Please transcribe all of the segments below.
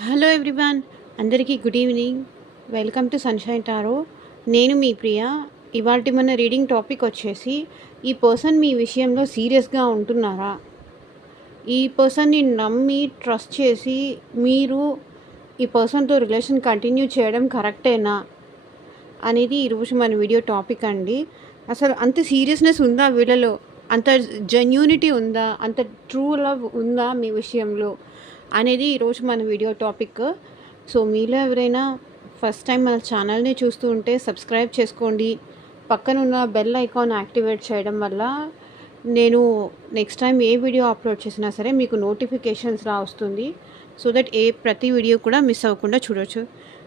Hello everyone, అందరికీ good evening. Welcome to sunshine tarot. నేను మీ ప్రియ. ఇవాల్టి మన రీడింగ్ టాపిక్ వచ్చేసి, ఈ పర్సన్ మీ విషయంలో సీరియస్‌గా ఉంటున్నారా? ఈ పర్సన్‌ని నమ్మి, ట్రస్ట్ చేసి మీరు ఈ పర్సన్‌తో రిలేషన్ కంటిన్యూ చేయడం కరెక్టేనా? అనేది ఈరోజు మన వీడియో టాపిక్ అండి. అసలు అంత సీరియస్‌నెస్ ఉందా వీళ్ళలో? అంత జెన్యూనిటీ ఉందా? అంత ట్రూ లవ్ ఉందా మీ విషయంలో? అనేది ఈరోజు మన వీడియో టాపిక్. సో, మీలో ఎవరైనా ఫస్ట్ టైం మన ఛానల్‌ని చూస్తూ ఉంటే సబ్స్క్రైబ్ చేసుకోండి. పక్కనున్న బెల్ ఐకాన్ యాక్టివేట్ చేయడం వల్ల నేను నెక్స్ట్ టైం ఏ వీడియో అప్లోడ్ చేసినా సరే మీకు నోటిఫికేషన్స్‌లా వస్తుంది. సో దట్ ప్రతి వీడియో కూడా మిస్ అవ్వకుండా చూడొచ్చు.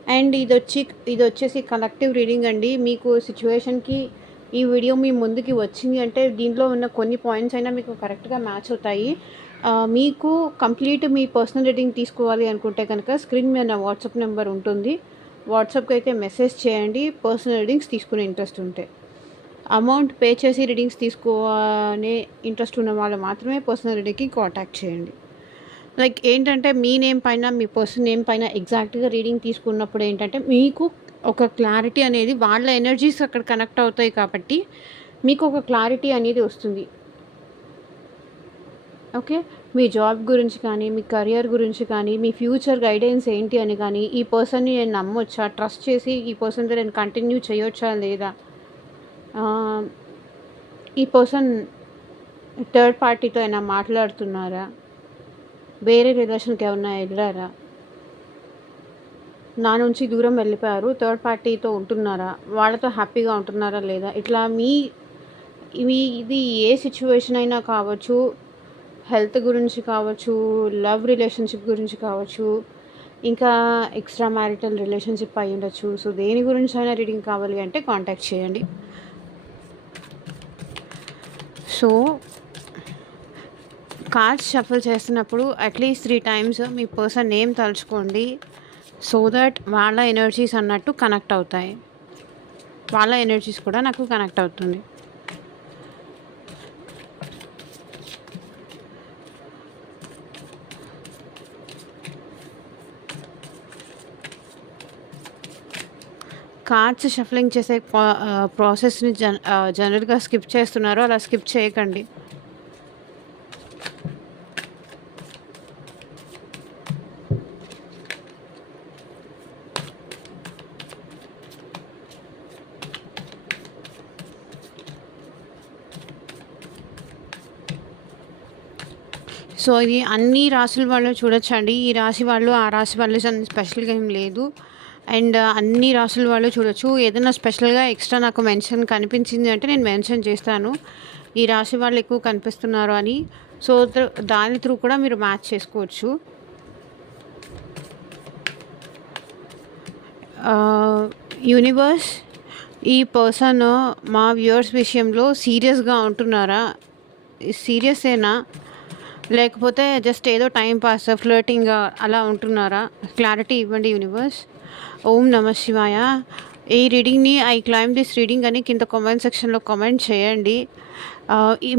అండ్ ఇదొచ్చేసి కలెక్టివ్ రీడింగ్ అండి. మీకు సిచ్యువేషన్‌కి ఈ వీడియో మీ ముందుకి వచ్చింది అంటే దీంట్లో ఉన్న కొన్ని పాయింట్స్ అయినా మీకు కరెక్ట్‌గా మ్యాచ్ అవుతాయి. మీకు కంప్లీట్ మీ పర్సనల్ రీడింగ్ తీసుకోవాలి అనుకుంటే కనుక స్క్రీన్ మీద నా వాట్సాప్ నెంబర్ ఉంటుంది. వాట్సాప్‌కి అయితే మెసేజ్ చేయండి పర్సనల్ రీడింగ్స్ తీసుకునే ఇంట్రెస్ట్ ఉంటే. అమౌంట్ పే చేసి రీడింగ్స్ తీసుకోనే ఇంట్రెస్ట్ ఉన్న వాళ్ళు మాత్రమే పర్సనల్ రీడింగ్‌కి కాంటాక్ట్ చేయండి. లైక్ ఏంటంటే మీ నేమ్ పైన, మీ పర్సన్ నేమ్ పైన ఎగ్జాక్ట్‌గా రీడింగ్ తీసుకున్నప్పుడు ఏంటంటే మీకు ఒక క్లారిటీ అనేది వాళ్ళ ఎనర్జీస్ అక్కడ కనెక్ట్ అవుతాయి కాబట్టి మీకు ఒక క్లారిటీ అనేది వస్తుంది. ఓకే. మీ జాబ్ గురించి కానీ, మీ కెరియర్ గురించి కానీ, మీ ఫ్యూచర్ గైడెన్స్ ఏంటి అని కానీ, ఈ పర్సన్‌ని నేను నమ్మొచ్చా? ట్రస్ట్ చేసి ఈ పర్సన్‌తో నేను కంటిన్యూ చేయొచ్చా లేదా? ఆహ్, ఈ పర్సన్ థర్డ్ పార్టీతో అయినా మాట్లాడుతున్నారా? వేరే రిలేషన్‌కి ఏమన్నా ఎళ్లారా? నా నుంచి దూరం వెళ్ళిపోయారు. థర్డ్ పార్టీతో ఉంటున్నారా? వాళ్ళతో హ్యాపీగా ఉంటున్నారా లేదా? ఇట్లా ఇది ఏ సిట్యుయేషన్ అయినా కావచ్చు. హెల్త్ గురించి కావచ్చు, లవ్ రిలేషన్‌షిప్ గురించి కావచ్చు, ఇంకా ఎక్స్‌ట్రా మ్యారిటల్ రిలేషన్‌షిప్ అయ్యుండొచ్చు. సో, దేని గురించైనా రీడింగ్ కావాలి అంటే కాంటాక్ట్ చేయండి. సో, కార్డ్స్ షఫుల్ చేస్తున్నప్పుడు అట్‌లీస్ట్ 3 టైమ్స్ మీ పర్సన్ నేమ్ తలుచుకోండి. సో దట్ వాళ్ళ ఎనర్జీస్ అన్నట్టు కనెక్ట్ అవుతాయి. వాళ్ళ ఎనర్జీస్ కూడా నాకు కనెక్ట్ అవుతుంది. కార్డ్స్ షఫ్లింగ్ చేసే ప్రాసెస్‌ని జనరల్‌గా స్కిప్ చేస్తున్నారు. అలా స్కిప్ చేయకండి. సో, ఇది అన్ని రాసుల వాళ్ళు చూడొచ్చండి. ఈ రాశి వాళ్ళు, ఆ రాశి వాళ్ళు అని స్పెషల్‌గా ఏం లేదు. అండ్ అన్ని రాసుల వాళ్ళు చూడొచ్చు. ఏదైనా స్పెషల్‌గా ఎక్స్ట్రా నాకు మెన్షన్ కనిపించింది అంటే నేను మెన్షన్ చేస్తాను. ఈ రాశి వాళ్ళు ఎక్కువ కనిపిస్తున్నారు అని. సో, దాని త్రూ కూడా మీరు మ్యాచ్ చేసుకోవచ్చు. యూనివర్స్, ఈ పర్సన్ మా వ్యూవర్స్ విషయంలో సీరియస్‌గా ఉంటున్నారా? సీరియసేనా? లేకపోతే జస్ట్ ఏదో టైం పాస్ ఫ్లర్టింగ్ అలా ఉంటున్నారా? క్లారిటీ ఇవ్వండి యూనివర్స్. ఓం నమః శివాయ. ఈ రీడింగ్‌ని ఐ క్లైమ్ దిస్ రీడింగ్ అని కింద కామెంట్ సెక్షన్‌లో కామెంట్ చేయండి.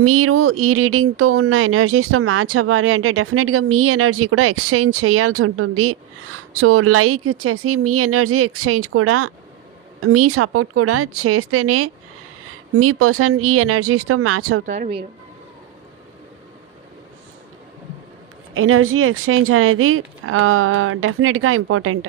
మీరు ఈ రీడింగ్‌తో ఉన్న ఎనర్జీస్‌తో మ్యాచ్ అవ్వాలి అంటే డెఫినెట్‌గా మీ ఎనర్జీ కూడా ఎక్స్‌చేంజ్ చేయాల్సి ఉంటుంది. సో, లైక్ ఇచ్చేసి మీ ఎనర్జీ ఎక్స్‌చేంజ్ కూడా, మీ సపోర్ట్ కూడా చేస్తేనే మీ పర్సన్ ఈ ఎనర్జీస్‌తో మ్యాచ్ అవుతారు మీరు. ఎనర్జీ ఎక్స్చేంజ్ అనేది డెఫినెట్‌గా ఇంపార్టెంట్.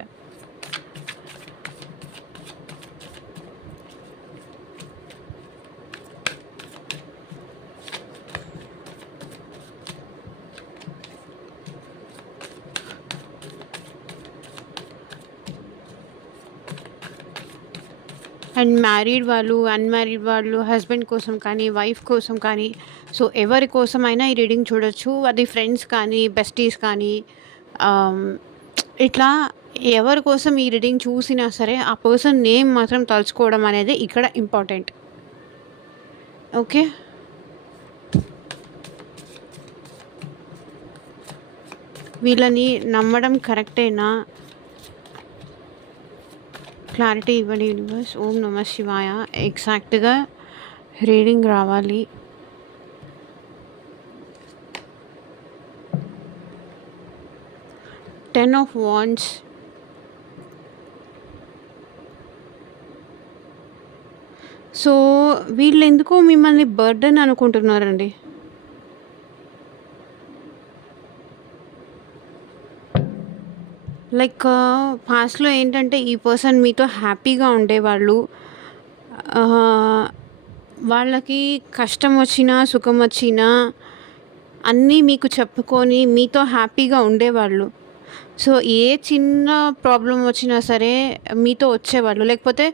అండ్ మ్యారీడ్ వాళ్ళు, అన్‌మ్యారీడ్ వాళ్ళు హస్బెండ్ కోసం కానీ, వైఫ్ కోసం కానీ, సో ఎవరి కోసమైనా ఈ రీడింగ్ చూడొచ్చు. అది ఫ్రెండ్స్ కానీ, బెస్టీస్ కానీ, ఆహ్, ఇట్లా ఎవరి కోసం ఈ రీడింగ్ చూసినా సరే ఆ పర్సన్ నేమ్ మాత్రం తలుచుకోవడం అనేది ఇక్కడ ఇంపార్టెంట్. ఓకే. వీళ్ళని నమ్మడం కరెక్టేనా? క్లారిటీ ఇవ్వండి యూనివర్స్. ఓం నమః శివాయ. ఎగ్జాక్ట్‌గా రీడింగ్ రావాలి. Ten of wands. సో వీళ్ళెందుకో మిమ్మల్ని బర్డెన్ అనుకుంటున్నారండి. లైక్ పాస్ట్‌లో ఏంటంటే ఈ పర్సన్ మీతో హ్యాపీగా ఉండేవాళ్ళు. ఆహ్, వాళ్ళకి కష్టం వచ్చినా, సుఖం వచ్చినా అన్నీ మీకు చెప్పుకొని మీతో హ్యాపీగా ఉండేవాళ్ళు. సో ఏ చిన్న ప్రాబ్లమ్ వచ్చినా సరే మీతో వచ్చేవాళ్ళు. లేకపోతే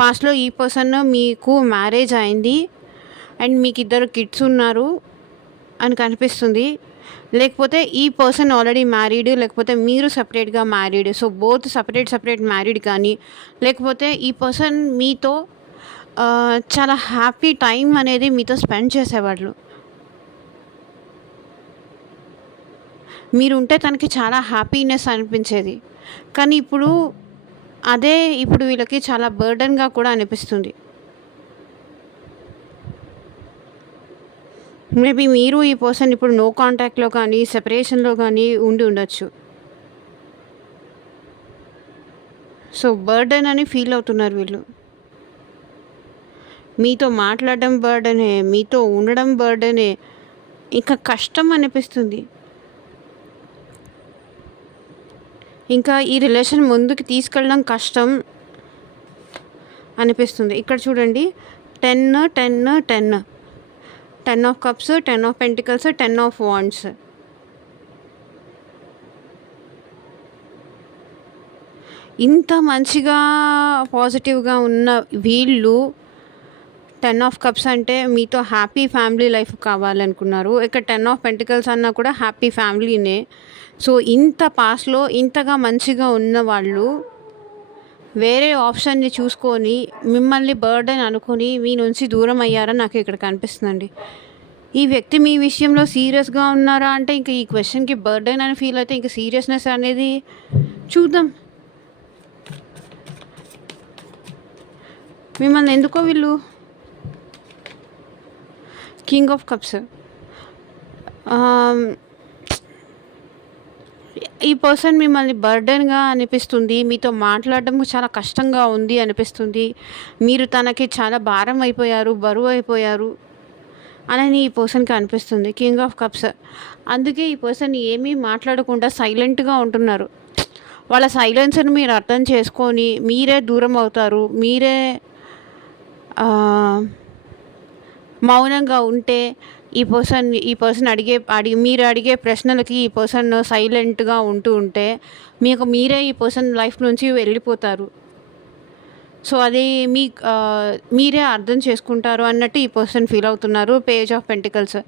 పాస్ట్‌లో ఈ పర్సన్ మీకు మ్యారేజ్ అయింది అండ్ మీకిద్దరు కిడ్స్ ఉన్నారు అని కనిపిస్తుంది. లేకపోతే ఈ పర్సన్ ఆల్రెడీ మ్యారీడ్, లేకపోతే మీరు సెపరేట్‌గా married. So both separate married కానీ, లేకపోతే ఈ పర్సన్ మీతో చాలా హ్యాపీ టైం అనేది మీతో స్పెండ్ చేసేవాళ్ళు. మీరుంటే తనకి చాలా హ్యాపీనెస్ అనిపించేది. కానీ ఇప్పుడు వీళ్ళకి చాలా బర్డెన్‌గా కూడా అనిపిస్తుంది. మేబీ మీరు ఈ పర్సన్ ఇప్పుడు నో కాంటాక్ట్‌లో కానీ, సెపరేషన్‌లో కానీ ఉండి ఉండొచ్చు. సో బర్డెన్ అని ఫీల్ అవుతున్నారు వీళ్ళు. మీతో మాట్లాడడం బర్డెనే, మీతో ఉండడం బర్డెనే. ఇంకా కష్టం అనిపిస్తుంది. ఇంకా ఈ రిలేషన్ ముందుకు తీసుకెళ్ళడం కష్టం అనిపిస్తుంది. ఇక్కడ చూడండి 10, 10, 10. 10 of cups, 10 of pentacles, 10 of wands. ఇంత మంచిగా పాజిటివ్‌గా ఉన్న వీళ్ళు 10 ఆఫ్ కప్స్ అంటే మీతో హ్యాపీ ఫ్యామిలీ లైఫ్ కావాలనుకున్నారు. ఇక్కడ 10 ఆఫ్ పెంటికల్స్ అన్నా కూడా హ్యాపీ ఫ్యామిలీనే. సో ఇంత పాస్ట్‌లో ఇంతగా మంచిగా ఉన్నవాళ్ళు వేరే ఆప్షన్‌ని చూసుకొని మిమ్మల్ని బర్డెన్ అనుకొని మీ నుంచి దూరం అయ్యారని నాకు ఇక్కడ కనిపిస్తుందండి. ఈ వ్యక్తి మీ విషయంలో సీరియస్‌గా ఉన్నారా అంటే ఇంక ఈ క్వెషన్‌కి బర్డెన్ అని ఫీల్ అయితే ఇంక సీరియస్‌నెస్ అనేది చూద్దాం. మిమ్మల్ని ఎందుకో వీళ్ళు కింగ్ ఆఫ్ కప్స్. ఈ పర్సన్ మిమ్మల్ని బర్డెన్‌గా అనిపిస్తుంది. మీతో మాట్లాడడం చాలా కష్టంగా ఉంది అనిపిస్తుంది. మీరు తనకి చాలా భారం అయిపోయారు, బరువు అయిపోయారు అని ఈ పర్సన్‌కి అనిపిస్తుంది. King of cups. అందుకే ఈ పర్సన్ ఏమీ మాట్లాడకుండా సైలెంట్‌గా ఉంటున్నారు. వాళ్ళ సైలెన్స్‌ని మీరు అర్థం చేసుకొని మీరే దూరం అవుతారు. మీరే మౌనంగా ఉంటే ఈ పర్సన్ మీరు అడిగే ప్రశ్నలకి ఈ పర్సన్ సైలెంట్‌గా ఉంటే మీరే ఈ పర్సన్ లైఫ్ నుంచి వెళ్ళిపోతారు. సో అది మీరే అర్థం చేసుకుంటారు అన్నట్టు ఈ పర్సన్ ఫీల్ అవుతున్నారు. Page of pentacles.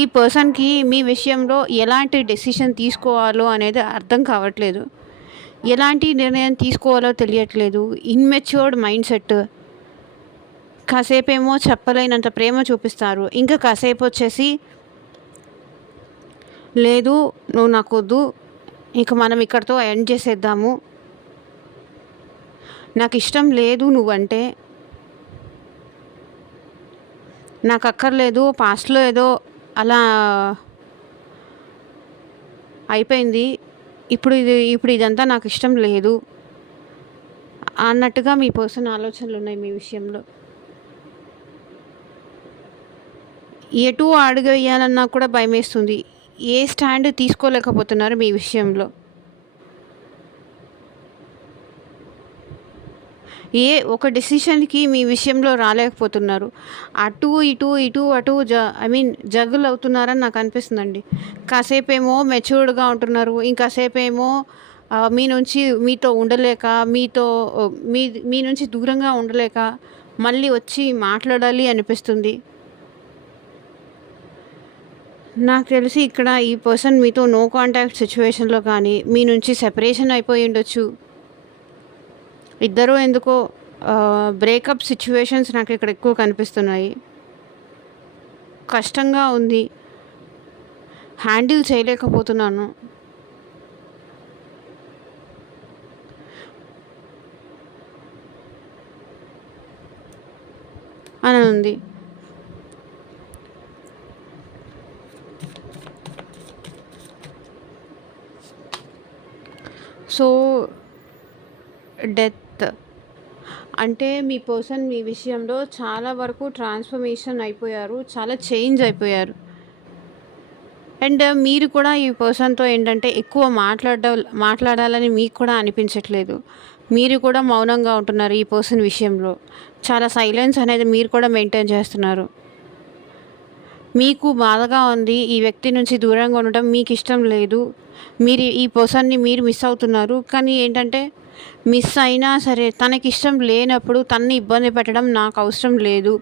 ఈ పర్సన్‌కి మీ విషయంలో ఎలాంటి డెసిషన్ తీసుకోవాలో అనేది అర్థం కావట్లేదు. ఎలాంటి నిర్ణయం తీసుకోవాలో తెలియట్లేదు. Immatured mind set. కాసేపేమో చెప్పలేనంత ప్రేమ చూపిస్తారు. ఇంకా కాసేపు వచ్చేసి లేదు నువ్వు నాకొద్దు, ఇక మనం ఇక్కడితో ఎండ్ చేసేద్దాము, నాకు ఇష్టం లేదు నువ్వంటే, నాకు అక్కర్లేదు, పాస్ట్‌లో ఏదో అలా అయిపోయింది, ఇప్పుడు ఇదంతా నాకు ఇష్టం లేదు అన్నట్టుగా మీ పర్సన్ ఆలోచనలు ఉన్నాయి మీ విషయంలో. ఎటు అడుగు వేయాలన్నా కూడా భయమేస్తుంది. ఏ స్టాండ్ తీసుకోలేకపోతున్నారు మీ విషయంలో. ఒక డెసిషన్‌కి మీ విషయంలో రాలేకపోతున్నారు. అటు అటు జగ్గులు అవుతున్నారని నాకు అనిపిస్తుందండి. కాసేపేమో మెచ్యూర్డ్‌గా ఉంటున్నారు. ఇంకాసేపేమో మీతో ఉండలేక, మీ నుంచి దూరంగా ఉండలేక మళ్ళీ వచ్చి మాట్లాడాలి అనిపిస్తుంది. నాకు తెలిసి ఇక్కడ ఈ పర్సన్ మీతో నో కాంటాక్ట్ సిచ్యువేషన్‌లో కానీ, మీ నుంచి సెపరేషన్ అయిపోయి ఉండొచ్చు. ఇద్దరూ ఎందుకో బ్రేకప్ సిచ్యువేషన్స్ నాకు ఇక్కడ ఎక్కువ కనిపిస్తున్నాయి. కష్టంగా ఉంది. హ్యాండిల్ చేయలేకపోతున్నాను అని ఉంది. సో డెత్ అంటే మీ పర్సన్ మీ విషయంలో చాలా వరకు ట్రాన్స్ఫర్మేషన్ అయిపోయారు. చాలా చేంజ్ అయిపోయారు. అండ్ మీరు కూడా ఈ పర్సన్‌తో ఏంటంటే ఎక్కువ మాట్లాడాలని మీకు కూడా అనిపించట్లేదు. మీరు కూడా మౌనంగా ఉంటున్నారు ఈ పర్సన్ విషయంలో. చాలా సైలెన్స్ అనేది మీరు కూడా మెయింటైన్ చేస్తున్నారు. మీకు బాధగా ఉంది. ఈ వ్యక్తి నుంచి దూరంగా ఉండటం మీకిష్టం లేదు. మీరు ఈ పర్సన్‌ని మీరు మిస్ అవుతున్నారు. కానీ ఏంటంటే మిస్ అయినా సరే తనకిష్టం లేనప్పుడు తనని ఇబ్బంది పెట్టడం నాకవసరం లేదు.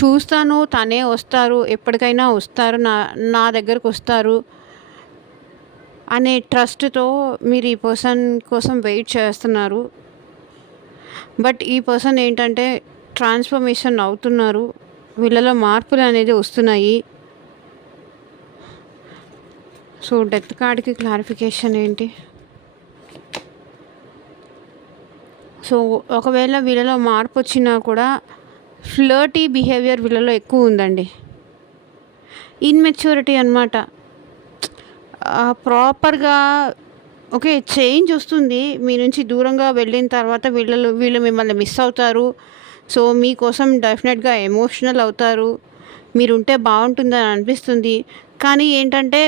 చూస్తాను తనే వస్తారు. ఎప్పటికైనా వస్తారు. నా దగ్గరకొస్తారు అనే ట్రస్ట్‌తో మీరు ఈ పర్సన్ కోసం వెయిట్ చేస్తున్నారు. బట్ ఈ పర్సన్ ఏంటంటే ట్రాన్స్‌ఫర్మేషన్ అవుతున్నారు. వీళ్ళలో మార్పులనేది వస్తున్నాయి. సో డెత్ కార్డ్‌కి క్లారిఫికేషన్ ఏంటి? సో ఒకవేళ వీళ్ళలో మార్పొచ్చినా కూడా ఫ్లర్టీ బిహేవియర్ వీళ్ళలో ఎక్కువుందండి. ఇన్‌మెచ్యూరిటీ అనమాట. ప్రాపర్‌గా ఓకే. చేంజ్ వస్తుంది. మీ నుంచి దూరంగా వెళ్ళిన తర్వాత వీళ్ళు మిమ్మల్ని మిస్ అవుతారు. సో మీకోసం డెఫినెట్‌గా ఎమోషనల్ అవుతారు. మీరుంటే బావుంటుందని అనిపిస్తుంది. కానీ ఏంటంటే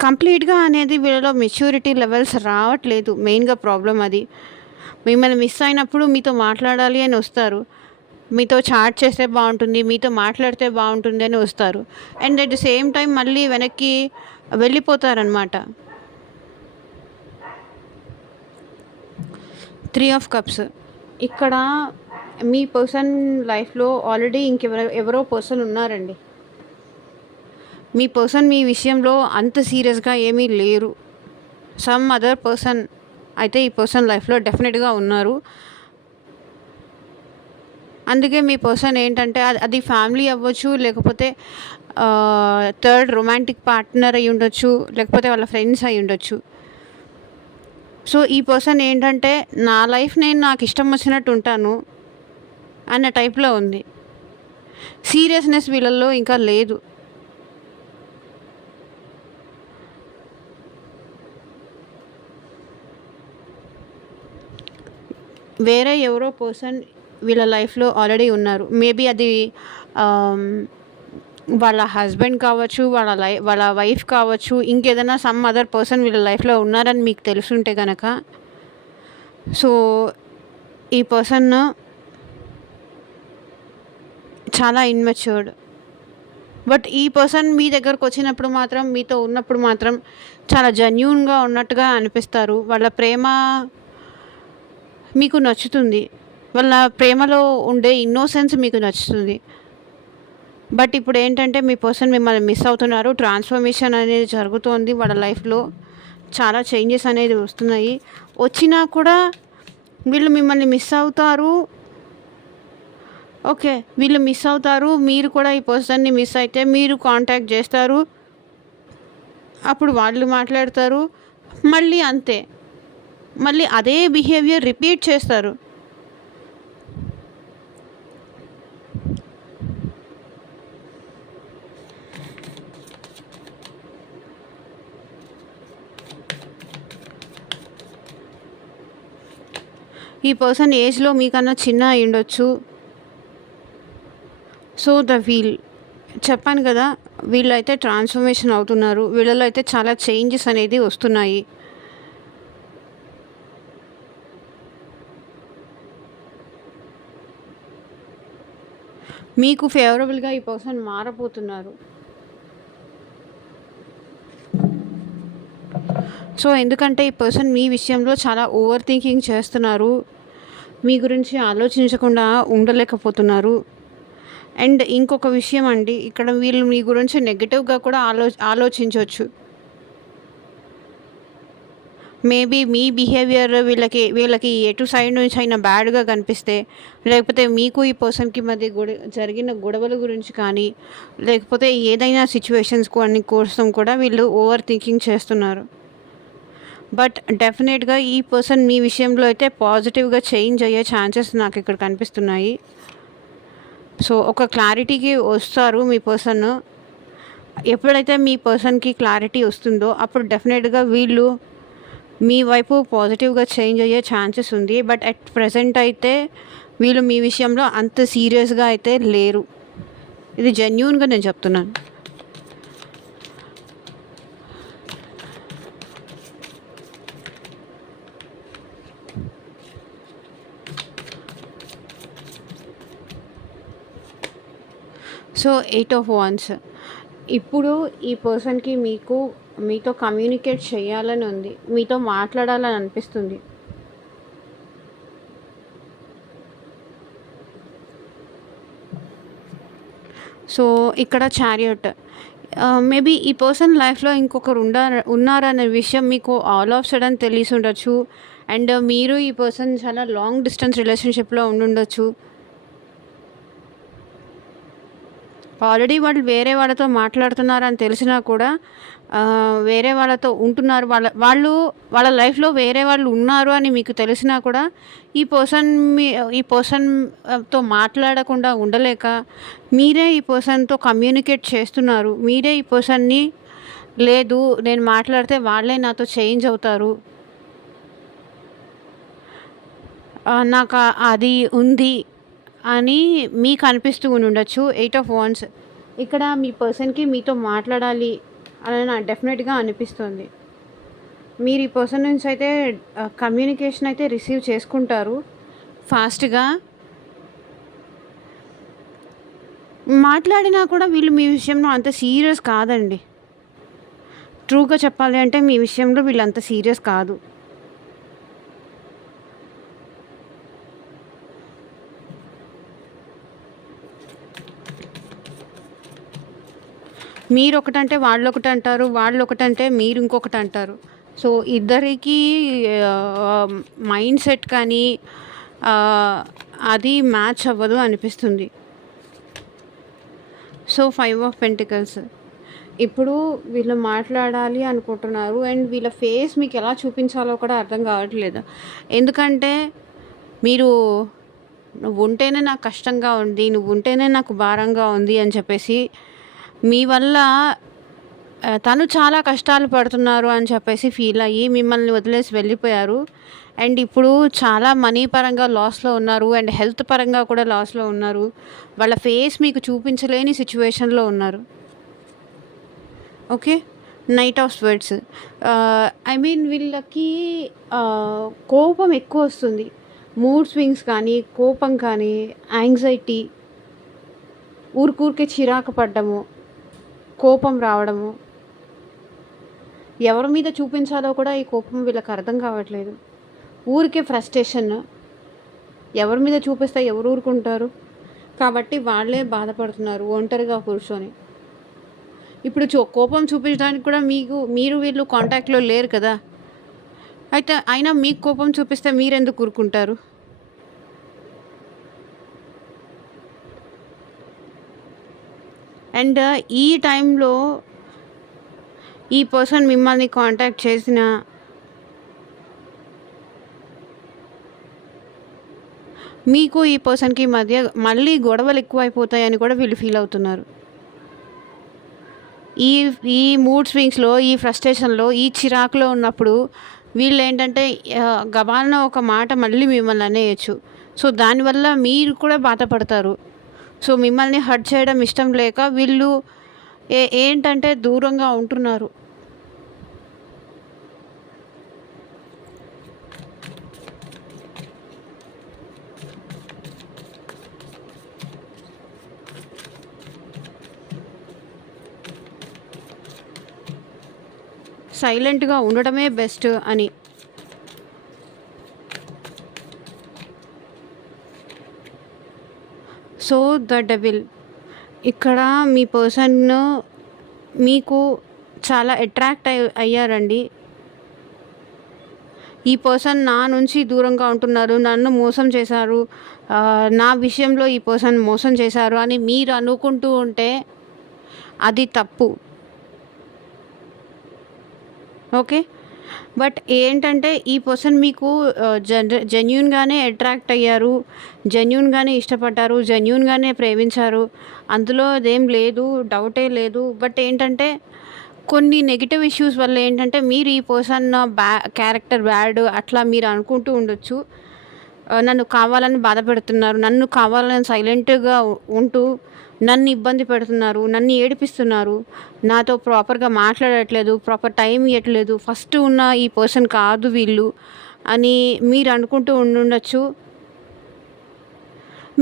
కంప్లీట్‌గా అనేది వీళ్ళలో మెచ్యూరిటీ లెవెల్స్ రావట్లేదు. మెయిన్‌గా ప్రాబ్లమ్ అది. మిమ్మల్ని మిస్ అయినప్పుడు మీతో మాట్లాడాలి అని వస్తారు. మీతో చాట్ చేస్తే బావుంటుంది. మీతో మాట్లాడితే బావుంటుంది అని వస్తారు. And at the same time మళ్ళీ వెనక్కి వెళ్ళిపోతారనమాట. 3 ఆఫ్ కప్స్. ఇక్కడ మీ పర్సన్ లైఫ్‌లో ఆల్రెడీ ఎవరో పర్సన్ ఉన్నారండి. మీ పర్సన్ మీ విషయంలో అంత సీరియస్‌గా ఏమీ లేరు. సమ్ అదర్ పర్సన్ అయితే ఈ పర్సన్ లైఫ్‌లో డెఫినెట్‌గా ఉన్నారు. అందుకే మీ పర్సన్ ఏంటంటే అది ఫ్యామిలీ అవ్వచ్చు, లేకపోతే థర్డ్ రొమాంటిక్ పార్ట్నర్ అయ్యి ఉండొచ్చు, లేకపోతే వాళ్ళ ఫ్రెండ్స్ అయ్యి ఉండొచ్చు. సో ఈ పర్సన్ ఏంటంటే నా లైఫ్ నేను నాకు ఇష్టం వచ్చినట్టు ఉంటాను అన్న టైప్‌లో ఉంది. సీరియస్‌నెస్ వీళ్ళల్లో ఇంకా లేదు. వేరే ఎవరో పర్సన్ వీళ్ళ లైఫ్‌లో ఆల్రెడీ ఉన్నారు. మేబీ అది వాళ్ళ హస్బెండ్ కావచ్చు, వాళ్ళ వైఫ్ కావచ్చు, ఇంకేదైనా సమ్ అదర్ పర్సన్ వీళ్ళ లైఫ్‌లో ఉన్నారని మీకు తెలుసుంటే గనక సో ఈ పర్సన్ చాలా ఇమ్మెచ్యూర్డ్. బట్ ఈ పర్సన్ మీ దగ్గరకొచ్చినప్పుడు మాత్రం, మీతో ఉన్నప్పుడు మాత్రం చాలా జెన్యూన్‌గా ఉన్నట్టుగా అనిపిస్తారు. వాళ్ళ ప్రేమ మీకు నచ్చుతుంది. వాళ్ళ ప్రేమలో ఉండే ఇన్నోసెన్స్ మీకు నచ్చుతుంది. బట్ ఇప్పుడేంటంటే మీ పర్సన్ మిమ్మల్ని మిస్ అవుతున్నారు. ట్రాన్స్‌ఫర్మేషన్ అనేది జరుగుతోంది వాళ్ళ లైఫ్‌లో. చాలా చేంజెస్ అనేది వస్తున్నాయి. వచ్చినా కూడా వీళ్ళు మిమ్మల్ని మిస్ అవుతారు. ఓకే. వీళ్ళు మిస్ అవుతారు. మీరు కూడా ఈ పర్సన్‌ని మిస్ అయితే మీరు కాంటాక్ట్ చేస్తారు. అప్పుడు వాళ్ళు మాట్లాడతారు. మళ్ళీ అంతే. మళ్ళీ అదే బిహేవియర్ రిపీట్ చేస్తారు. ఈ పర్సన్ ఏజ్‌లో మీకన్నా చిన్న అయ్యుండొచ్చు. సో చెప్పాను కదా! వీళ్ళైతే ట్రాన్స్‌ఫర్మేషన్ అవుతున్నారు. వీళ్ళలో అయితే చాలా చేంజెస్ అనేది వస్తున్నాయి. మీకు ఫేవరబుల్‌గా ఈ పర్సన్ మారబోతున్నారు. సో ఎందుకంటే ఈ పర్సన్ మీ విషయంలో చాలా ఓవర్ థింకింగ్ చేస్తున్నారు. మీ గురించి ఆలోచించకుండా ఉండలేకపోతున్నారు. అండ్ ఇంకొక విషయం అండి, ఇక్కడ వీళ్ళు మీ గురించి నెగెటివ్‌గా కూడా ఆలోచించొచ్చు. మేబీ మీ బిహేవియర్ వీళ్ళకి ఎటు సైడ్ నుంచి అయినా బ్యాడ్‌గా కనిపిస్తే, లేకపోతే మీకు ఈ పర్సన్‌కి మధ్య జరిగిన గొడవల గురించి కానీ, లేకపోతే ఏదైనా సిట్యుయేషన్స్ కోసం కూడా వీళ్ళు ఓవర్ థింకింగ్ చేస్తున్నారు. బట్ డెఫినెట్‌గా ఈ పర్సన్ మీ విషయంలో అయితే పాజిటివ్‌గా చేంజ్ అయ్యే ఛాన్సెస్ నాకు ఇక్కడ కనిపిస్తున్నాయి. సో ఒక క్లారిటీకి వస్తారు మీ పర్సన్. ఎప్పుడైతే మీ పర్సన్‌కి క్లారిటీ వస్తుందో అప్పుడు డెఫినెట్‌గా వీళ్ళు మీ వైపు పాజిటివ్గా చేంజ్ అయ్యే ఛాన్సెస్ ఉంది. బట్ అట్ ప్రెజెంట్ అయితే వీళ్ళు మీ విషయంలో అంత సీరియస్గా అయితే లేరు. ఇది జెన్యూన్గా నేను చెప్తున్నాను. So 8 of wands. ఇప్పుడు ఈ పర్సన్కి మీతో కమ్యూనికేట్ చేయాలని ఉంది, మీతో మాట్లాడాలని అనిపిస్తుంది. సో ఇక్కడ చారియట్. మేబీ ఈ పర్సన్ లైఫ్లో ఇంకొకరు ఉన్నారనే విషయం మీకు ఆల్ ఆఫ్ సడన్ తెలిసి ఉండొచ్చు. అండ్ మీరు ఈ పర్సన్ చాలా లాంగ్ డిస్టెన్స్ రిలేషన్షిప్లో ఉండుండొచ్చు. ఆల్రెడీ వాళ్ళు వేరే వాళ్ళతో మాట్లాడుతున్నారని తెలిసినా కూడా వేరే వాళ్ళతో ఉంటున్నారు, వాళ్ళ లైఫ్లో వేరే వాళ్ళు ఉన్నారు అని మీకు తెలిసినా కూడా ఈ పర్సన్తో మాట్లాడకుండా ఉండలేక మీరే ఈ పర్సన్తో కమ్యూనికేట్ చేస్తున్నారు. మీరే ఈ పర్సన్ని, లేదు నేను మాట్లాడితే వాళ్ళే నాతో చేంజ్ అవుతారు, నాకు అది ఉంది అని మీకు అనిపిస్తూ ఉండొచ్చు. 8 ఆఫ్ వాండ్స్. ఇక్కడ మీ పర్సన్కి మీతో మాట్లాడాలి అని నాకు డెఫినెట్గా అనిపిస్తుంది. మీరు ఈ పర్సన్ నుంచి అయితే కమ్యూనికేషన్ అయితే రిసీవ్ చేసుకుంటారు ఫాస్ట్గా. మాట్లాడినా కూడా వీళ్ళు మీ విషయంలో అంత సీరియస్ కాదండి. ట్రూగా చెప్పాలి అంటే మీ విషయంలో వీళ్ళు అంత సీరియస్ కాదు. మీరు ఒకటంటే వాళ్ళు ఒకటి అంటారు, వాళ్ళు ఒకటంటే మీరు ఇంకొకటి అంటారు. సో ఇద్దరికి మైండ్ సెట్ కానీ అది మ్యాచ్ అవ్వదు అనిపిస్తుంది. So 5 of pentacles. ఇప్పుడు వీళ్ళు మాట్లాడాలి అనుకుంటున్నారు అండ్ వీళ్ళ ఫేస్ మీకు ఎలా చూపించాలో కూడా అర్థం కావట్లేదు. ఎందుకంటే మీరు నువ్వు ఉంటేనే నాకు కష్టంగా ఉంది, నువ్వు ఉంటేనే నాకు భారంగా ఉంది అని చెప్పేసి మీ వల్ల తను చాలా కష్టాలు పడుతున్నారు అని చెప్పేసి ఫీల్ అయ్యి మిమ్మల్ని వదిలేసి వెళ్ళిపోయారు. అండ్ ఇప్పుడు చాలా మనీ పరంగా లాస్లో ఉన్నారు అండ్ హెల్త్ పరంగా కూడా లాస్లో ఉన్నారు. వాళ్ళ ఫేస్ మీకు చూపించలేని సిచ్యువేషన్లో ఉన్నారు. Okay. Knight of swords. I mean వీళ్ళకి కోపం ఎక్కువ వస్తుంది. మూడ్ స్వింగ్స్ కానీ, కోపం కానీ, యాంగ్జైటీ, ఊరికే చిరాకు పడ్డము, కోపం రావడము, ఎవరి మీద చూపించాలో కూడా ఈ కోపం వీళ్ళకి అర్థం కావట్లేదు. ఊరికే ఫ్రస్ట్రేషన్, ఎవరి మీద చూపిస్తే ఎవరు ఊరుకుంటారు కాబట్టి వాళ్ళే బాధపడుతున్నారు ఒంటరిగా కూర్చొని. ఇప్పుడు కోపం చూపించడానికి కూడా మీరు వీళ్ళు కాంటాక్ట్లో లేరు కదా. అయితే అయినా మీకు కోపం చూపిస్తే మీరెందుకు ఊరుకుంటారు? అండ్ ఈ టైంలో ఈ పర్సన్ మిమ్మల్ని కాంటాక్ట్ చేసిన మీకు ఈ పర్సన్కి మధ్య మళ్ళీ గొడవలు ఎక్కువైపోతాయని కూడా వీళ్ళు ఫీల్ అవుతున్నారు. ఈ మూడ్ స్వింగ్స్లో, ఈ ఫ్రస్ట్రేషన్లో, ఈ చిరాకులో ఉన్నప్పుడు వీళ్ళు ఏంటంటే గబాలన ఒక మాట మళ్ళీ మిమ్మల్ని అనేయచ్చు. సో దానివల్ల మీరు కూడా బాధపడతారు. సో మిమ్మల్ని హర్ట్ చేయడం ఇష్టం లేక వీళ్ళు ఏంటంటే దూరంగా ఉంటున్నారు. సైలెంట్గా ఉండడమే బెస్ట్ అని. So the devil. ఇక్కడ మీ పర్సన్ మీకు చాలా అట్రాక్ట్ అయ్యారండి. ఈ పర్సన్ నా నుంచి దూరంగా ఉంటున్నారు, నన్ను మోసం చేశారు, నా విషయంలో ఈ పర్సన్ మోసం చేశారు అని మీరు అనుకుంటూ ఉంటే అది తప్పు. ఓకే. బట్ ఏంటంటే ఈ పర్సన్ మీకు జెన్యూన్గానే అట్రాక్ట్ అయ్యారు, జెన్యూన్గానే ఇష్టపడ్డారు, జెన్యూన్గానే ప్రేమించారు. అందులో అదేం లేదు, డౌటే లేదు. బట్ ఏంటంటే కొన్ని నెగెటివ్ ఇష్యూస్ వల్ల ఏంటంటే మీరు ఈ పర్సన్ క్యారెక్టర్ బ్యాడ్ అట్లా మీరు అనుకుంటూ ఉండొచ్చు. నన్ను కావాలని బాధపెడుతున్నారు, నన్ను కావాలని సైలెంట్‌గా ఉంటూ నన్ను ఇబ్బంది పెడుతున్నారు, నన్ను ఏడిపిస్తున్నారు, నాతో ప్రాపర్‌గా మాట్లాడట్లేదు, ప్రాపర్ టైం ఇయ్యట్లేదు, ఫస్ట్ ఉన్న ఈ పర్సన్ కాదు వీళ్ళు అని మీరు అనుకుంటూ ఉండుండొచ్చు.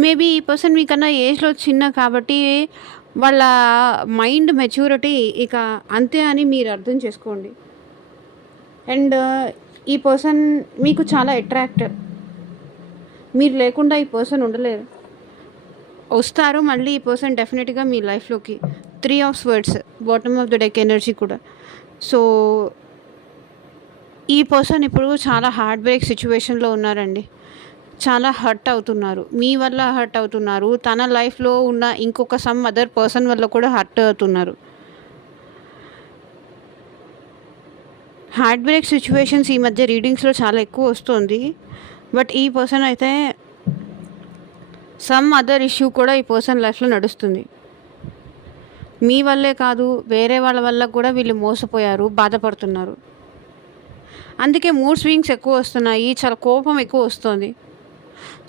మేబీ ఈ పర్సన్ మీకన్నా ఏజ్‌లో చిన్న కాబట్టి వాళ్ళ మైండ్ మెచ్యూరిటీ ఇక అంతే అని మీరు అర్థం చేసుకోండి. అండ్ ఈ పర్సన్ మీకు చాలా అట్రాక్ట్. మీరు లేకుండా ఈ పర్సన్ ఉండలేరు. వస్తారు మళ్ళీ ఈ పర్సన్ డెఫినెట్‌గా మీ లైఫ్‌లోకి. 3 of swords bottom of the deck energy కూడా. సో, ఈ పర్సన్ ఇప్పుడు చాలా హార్ట్ బ్రేక్ సిట్యుయేషన్‌లో ఉన్నారండి. చాలా హర్ట్ అవుతున్నారు. మీ వల్ల హర్ట్ అవుతున్నారు. తన లైఫ్‌లో ఉన్న ఇంకొక సమ్ అదర్ పర్సన్ వల్ల కూడా హర్ట్ అవుతున్నారు. హార్ట్ బ్రేక్ సిట్యుయేషన్స్ ఈ మధ్య రీడింగ్స్‌లో చాలా ఎక్కువ వస్తుంది. బట్ ఈ పర్సన్ అయితే సమ్ అదర్ ఇష్యూ కూడా ఈ పర్సన్ లైఫ్‌లో నడుస్తుంది. మీ వల్లే కాదు, వేరే వాళ్ళ వల్ల కూడా వీళ్ళు మోసపోయారు, బాధపడుతున్నారు. అందుకే మూడ్ స్వింగ్స్ ఎక్కువ వస్తున్నాయి. చాలా కోపం ఎక్కువ వస్తుంది.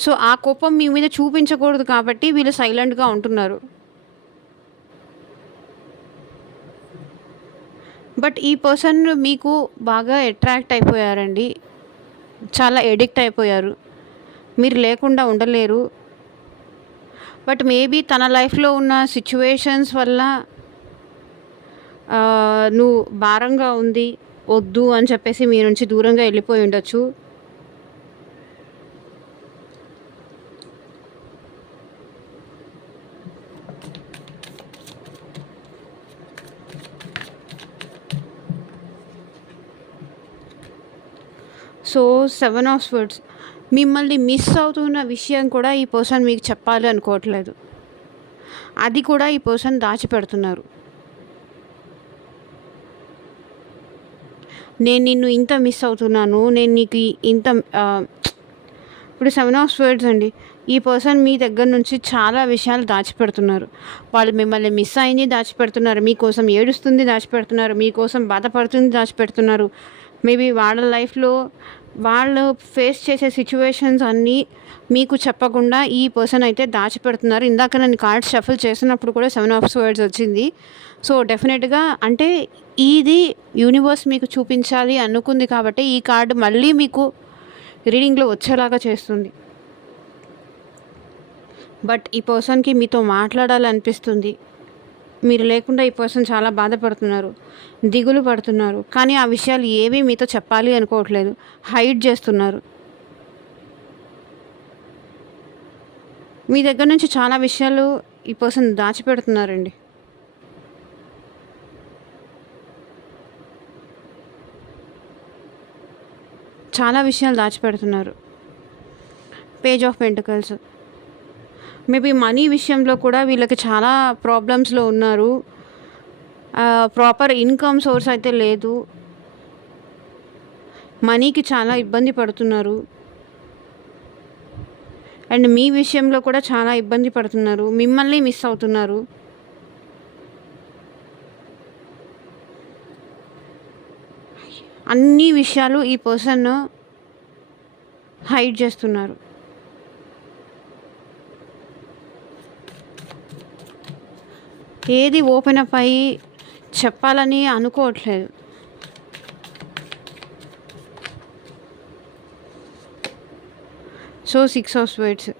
సో, ఆ కోపం మీ మీద చూపించకూడదు కాబట్టి వీళ్ళు సైలెంట్‌గా ఉంటున్నారు. బట్ ఈ పర్సన్ మీకు బాగా అట్రాక్ట్ అయిపోయారండి. చాలా ఎడిక్ట్ అయిపోయారు. మీరు లేకుండా ఉండలేరు. బట్ మేబీ తన లైఫ్‌లో ఉన్న సిట్యుయేషన్స్ వల్ల నువ్వు భారంగా ఉంది, వద్దు అని చెప్పేసి మీ నుంచి దూరంగా వెళ్ళిపోయి ఉండొచ్చు. సో, 7 ఆఫ్ స్వర్డ్స్ మిమ్మల్ని మిస్ అవుతున్న విషయం కూడా ఈ పర్సన్ మీకు చెప్పాలి అనుకోవట్లేదు. అది కూడా ఈ పర్సన్ దాచిపెడుతున్నారు. నేను నిన్ను ఇంత మిస్ అవుతున్నాను, నేను నీకు ఇంత ఇప్పుడు 7 ఆఫ్ స్వర్డ్స్ అండి. ఈ పర్సన్ మీ దగ్గర నుంచి చాలా విషయాలు దాచిపెడుతున్నారు. వాళ్ళు మిమ్మల్ని మిస్ అయింది దాచిపెడుతున్నారు, మీకోసం ఏడుస్తుంది దాచిపెడుతున్నారు, మీకోసం బాధపడుతుంది దాచిపెడుతున్నారు. మేబీ వాళ్ళ లైఫ్‌లో వాళ్ళు ఫేస్ చేసే సిట్యుయేషన్స్ అన్నీ మీకు చెప్పకుండా ఈ పర్సన్ అయితే దాచిపెడుతున్నారు. ఇందాక నేను కార్డ్స్ షఫుల్ చేసినప్పుడు కూడా 7 ఆఫ్ స్వర్డ్స్ వచ్చింది. సో, డెఫినెట్‌గా అంటే ఇది యూనివర్స్ మీకు చూపించాలి అనుకుంది కాబట్టి ఈ కార్డ్ మళ్ళీ మీకు రీడింగ్‌లో వచ్చేలాగా చేస్తుంది. బట్ ఈ పర్సన్‌కి మీతో మాట్లాడాలనిపిస్తుంది. మీరు లేకుండా ఈ పర్సన్ చాలా బాధపడుతున్నారు, దిగులు పడుతున్నారు. కానీ ఆ విషయాలు ఏవి మీతో చెప్పాలి అనుకోవట్లేదు. హైడ్ చేస్తున్నారు. మీ దగ్గర నుంచి చాలా విషయాలు ఈ పర్సన్ దాచిపెడుతున్నారండి. చాలా విషయాలు దాచిపెడుతున్నారు. Page of pentacles. Maybe money విషయంలో కూడా వీళ్ళకి చాలా ప్రాబ్లమ్స్‌లో ఉన్నారు. ప్రాపర్ ఇన్కమ్ సోర్స్ అయితే లేదు. మనీకి చాలా ఇబ్బంది పడుతున్నారు. అండ్ మీ విషయంలో కూడా చాలా ఇబ్బంది పడుతున్నారు. మిమ్మల్ని మిస్ అవుతున్నారు. అన్ని విషయాలు ఈ పర్సన్ హైడ్ చేస్తున్నారు. ఏది ఓపెన్ అప్ అయ్యి చెప్పాలని అనుకోవట్లేదు. So, 6 of swords.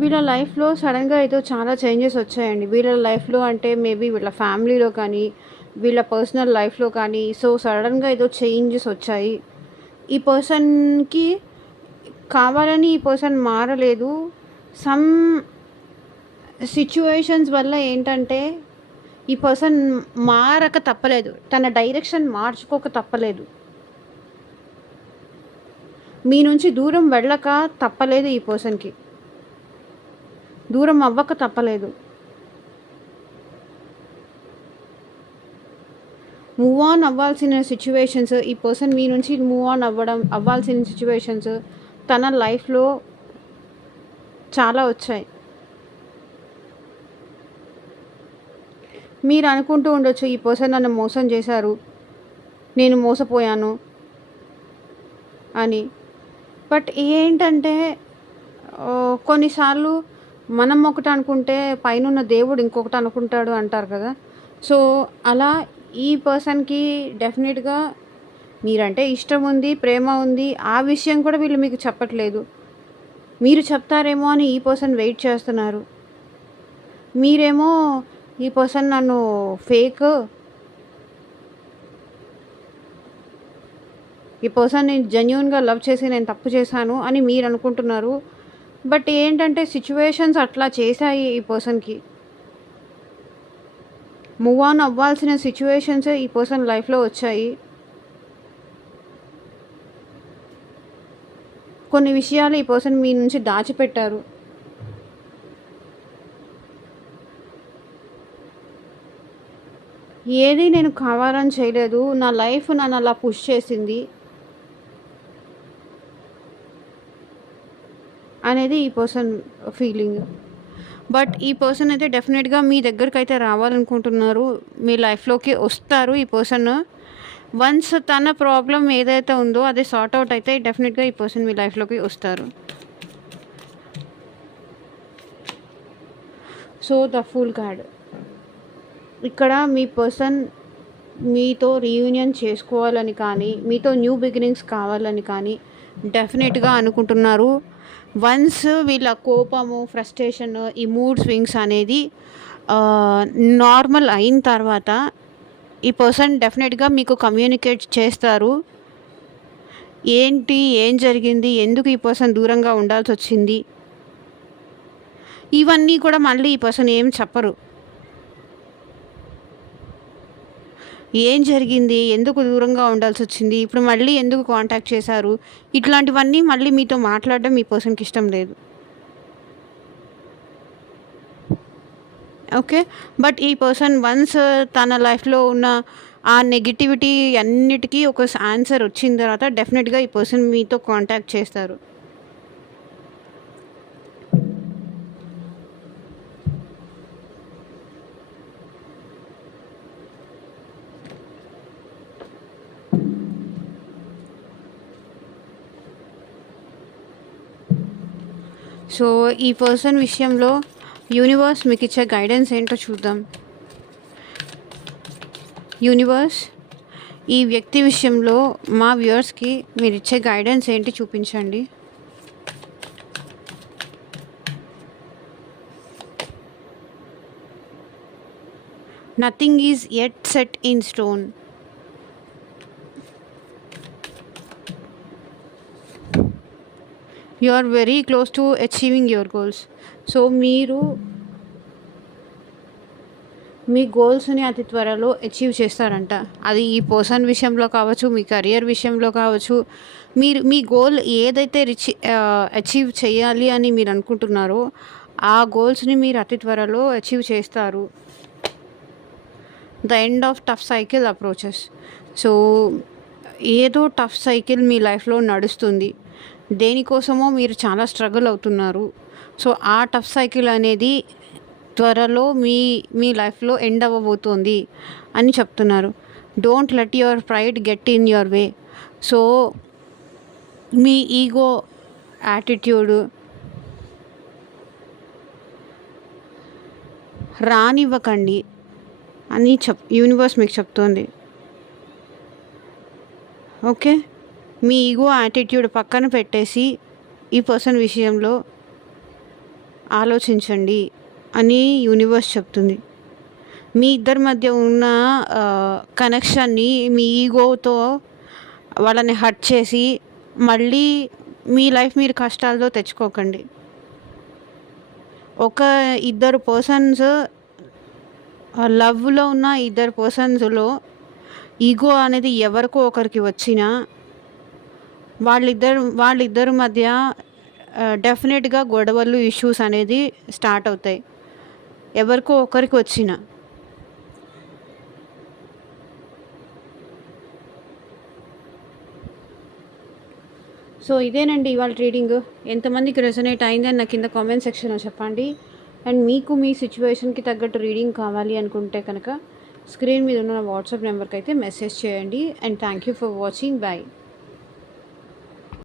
వీళ్ళ లైఫ్‌లో సడన్‌గా ఏదో చాలా చేంజెస్ వచ్చాయండి. వీళ్ళ లైఫ్‌లో అంటే మేబీ వీళ్ళ ఫ్యామిలీలో కానీ, వీళ్ళ పర్సనల్ లైఫ్‌లో కానీ సో, సడన్‌గా ఏదో చేంజెస్ వచ్చాయి. ఈ పర్సన్‌కి కావాలని ఈ పర్సన్ మారలేదు. సమ్ సిట్యుయేషన్స్ వల్ల ఏంటంటే ఈ పర్సన్ మారక తప్పలేదు. తన డైరెక్షన్ మార్చుకోక తప్పలేదు. మీ నుంచి దూరం వెళ్ళక తప్పలేదు ఈ పర్సన్‌కి. దూరం అవ్వక తప్పలేదు. మూవ్ ఆన్ అవ్వాల్సిన సిట్యుయేషన్స్ ఈ పర్సన్ మీ నుంచి మూవ్ ఆన్ అవ్వాల్సిన సిట్యుయేషన్స్ తన లైఫ్‌లో చాలా వచ్చాయి. మీరు అనుకుంటూ ఉండొచ్చు, ఈ పర్సన్ నన్ను మోసం చేశారు, నేను మోసపోయాను అని. బట్ ఏంటంటే కొన్నిసార్లు మనం ఒకటి అనుకుంటే పైనున్న దేవుడు ఇంకొకటి అనుకుంటాడు అంటారు కదా! సో, అలా ఈ పర్సన్‌కి డెఫినిట్‌గా మీరంటే ఇష్టం ఉంది, ప్రేమ ఉంది. ఆ విషయం కూడా వీళ్ళు మీకు చెప్పట్లేదు. మీరు చెప్తారేమో అని ఈ పర్సన్ వెయిట్ చేస్తున్నారు. మీరేమో ఈ పర్సన్ నన్ను ఫేక్, ఈ పర్సన్ నేను జెన్యూన్‌గా లవ్ చేసి నేను తప్పు చేశాను అని మీరు అనుకుంటున్నారు. బట్ ఏంటంటే సిట్యుయేషన్స్ అట్లా చేశాయి ఈ పర్సన్‌కి. మూవ్ ఆన్ అవ్వాల్సిన సిట్యుయేషన్స్ ఈ పర్సన్ లైఫ్‌లో వచ్చాయి. కొన్ని విషయాలు ఈ పర్సన్ మీ నుంచి దాచిపెట్టారు. ఏది నేను కావాలని చేయలేదు. నా లైఫ్ నన్ను అలా పుష్ చేసింది అనేది ఈ పర్సన్ ఫీలింగ్. బట్ ఈ పర్సన్ అయితే డెఫినెట్‌గా మీ దగ్గరకైతే రావాలనుకుంటున్నారు. మీ లైఫ్‌లోకి వస్తారు ఈ పర్సన్. వన్స్ తన ప్రాబ్లమ్ ఏదైతే ఉందో అది సార్ట్ అవుట్ అయితే డెఫినెట్‌గా ఈ పర్సన్ మీ లైఫ్‌లోకి వస్తారు. So, the fool card. ఇక్కడ మీ పర్సన్ మీతో రీయూనియన్ చేసుకోవాలని కానీ, మీతో న్యూ బిగినింగ్స్ కావాలని కానీ డెఫినెట్‌గా అనుకుంటున్నారు. వన్స్ వీళ్ళ కోపము, ఫ్రస్ట్రేషన్, ఈ మూడ్ స్వింగ్స్ అనేది నార్మల్ అయిన తర్వాత ఈ పర్సన్ డెఫినెట్‌గా మీకు కమ్యూనికేట్ చేస్తారు. ఏంటి, ఏం జరిగింది, ఎందుకు ఈ పర్సన్ దూరంగా ఉండాల్సొచ్చింది, ఇవన్నీ కూడా మళ్ళీ ఈ పర్సన్ ఏం చెప్పరు. ఏం జరిగింది, ఎందుకు దూరంగా ఉండాల్సొచ్చింది, ఇప్పుడు మళ్ళీ ఎందుకు కాంటాక్ట్ చేశారు, ఇట్లాంటివన్నీ మళ్ళీ మీతో మాట్లాడడం మీ పర్సన్‌కి ఇష్టం లేదు. ఓకే. బట్ ఈ పర్సన్ వన్స్ తన లైఫ్‌లో ఉన్న ఆ నెగటివిటీ అన్నిటికీ ఒక ఆన్సర్ వచ్చిన తర్వాత డెఫినెట్‌గా ఈ పర్సన్ మీతో కాంటాక్ట్ చేస్తారు. సో, ఈ పర్సన్ విషయంలో యూనివర్స్ మీకు ఇచ్చే గైడెన్స్ ఏంటో చూద్దాం. యూనివర్స్, ఈ వ్యక్తి విషయంలో మా వ్యూవర్స్‌కి మీరు ఇచ్చే గైడెన్స్ ఏంటి చూపించండి. Nothing is yet set in stone. You are very close to achieving your goals. So, మీరు మీ గోల్స్ని అతి త్వరలో అచీవ్ చేస్తారంట. అది ఈ పర్సన్ విషయంలో కావచ్చు, మీ కెరియర్ విషయంలో కావచ్చు. మీరు మీ గోల్ ఏదైతే అచీవ్ చేయాలి అని మీరు అనుకుంటున్నారో ఆ గోల్స్ని మీరు అతి త్వరలో అచీవ్ చేస్తారు. The end of tough cycle approaches. So, ఏదో టఫ్ సైకిల్ మీ లైఫ్లో నడుస్తుంది. దేనికోసమో మీరు చాలా స్ట్రగుల్ అవుతున్నారు. సో, ఆ టఫ్ సైకిల్ అనేది త్వరలో మీ మీ లైఫ్లో ఎండ్ అవ్వబోతోంది అని చెప్తున్నారు. Don't let your pride get in your way. So, మీ ఈగో, యాటిట్యూడ్ రానివ్వకండి అని యూనివర్స్ మీకు చెప్తోంది. ఓకే. మీ ఈగో, యాటిట్యూడ్ పక్కన పెట్టేసి ఈ పర్సన్ విషయంలో ఆలోచించండి అని యూనివర్స్ చెప్తుంది. మీ ఇద్దరి మధ్య ఉన్న కనెక్షన్ని మీ ఈగోతో వాళ్ళని హర్ట్ చేసి మళ్ళీ మీ లైఫ్ మీరు కష్టాలతో తెచ్చుకోకండి. ఒక ఇద్దరు పర్సన్స్ లవ్లో ఉన్న ఇద్దరు పర్సన్స్లో ఈగో అనేది ఎవరికో ఒకరికి వచ్చినా వాళ్ళిద్దరి మధ్య డెఫినెట్గా గొడవలు, ఇష్యూస్ అనేది స్టార్ట్ అవుతాయి ఎవరికో ఒకరికి వచ్చిన. సో, ఇదేనండి ఇవాళ రీడింగ్. ఎంతమందికి రెసొనేట్ అయిందని నాకు కింద కామెంట్ సెక్షన్లో చెప్పండి. అండ్ మీకు మీ సిచ్యువేషన్కి తగ్గట్టు రీడింగ్ కావాలి అనుకుంటే కనుక స్క్రీన్ మీద ఉన్న వాట్సాప్ నెంబర్కి అయితే మెసేజ్ చేయండి. And thank you for watching. Bye.